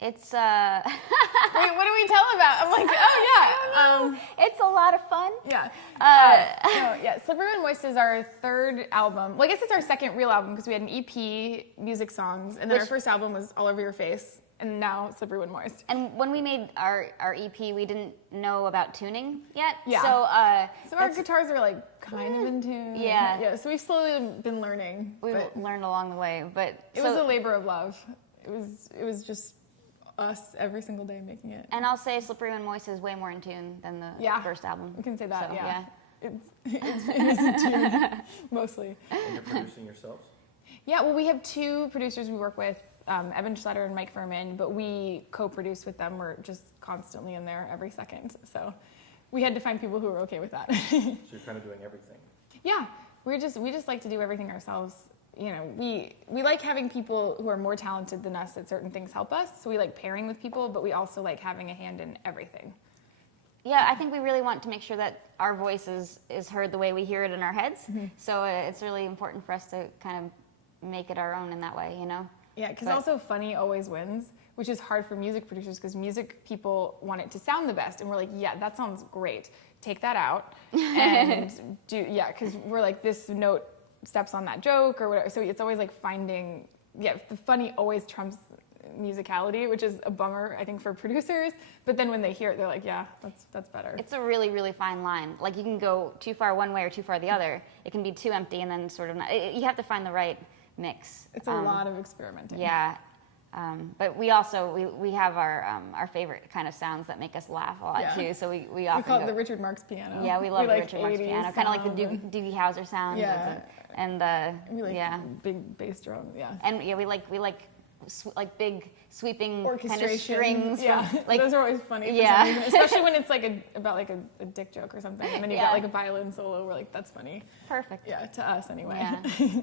It's Wait, what do we tell about? I'm like, oh yeah. it's a lot of fun. Yeah. Slippery When Moist is our third album. Well, I guess it's our second real album because we had an EP, music songs, and then our first album was All Over Your Face, and now Slippery When Moist. And when we made our EP, we didn't know about tuning yet. Yeah. So our guitars are like kind of in tune. Yeah. Yeah. So we've slowly been learning. We learned along the way, but it was a labor of love. It was just us every single day making it. And I'll say Slippery When Moist is way more in tune than the first album. We can say that, so, yeah. It is in tune, mostly. And you're producing yourselves? Yeah, well, we have two producers we work with, Evan Schletter and Mike Furman, but we co-produce with them. We're just constantly in there every second. So we had to find people who were okay with that. So you're kind of doing everything? Yeah, we just like to do everything ourselves. You know, we like having people who are more talented than us at certain things help us. So we like pairing with people, but we also like having a hand in everything. Yeah, I think we really want to make sure that our voice is heard the way we hear it in our heads. Mm-hmm. So it's really important for us to kind of make it our own in that way, you know? Yeah, because also funny always wins, which is hard for music producers because music people want it to sound the best. And we're like, yeah, that sounds great. Take that out and because we're like, this note steps on that joke or whatever. So it's always like finding, the funny always trumps musicality, which is a bummer, I think, for producers. But then when they hear it, they're like, yeah, that's better. It's a really, really fine line. Like you can go too far one way or too far the other. It can be too empty and then sort of not. You have to find the right mix. It's a lot of experimenting. Yeah. But we also, we have our favorite kind of sounds that make us laugh a lot too. So we often call it the Richard Marx piano. Yeah, we love the Richard Marx piano. Kind of like the Doogie Howser sound. Yeah. And we like big bass drum. Yeah. And we like big sweeping kind of orchestrations. Strings. Yeah. From, like, those are always funny. Yeah. For some reason, especially when it's like about like a dick joke or something, and then you got like a violin solo. We're like, that's funny. Perfect. Yeah, to us anyway. Yeah.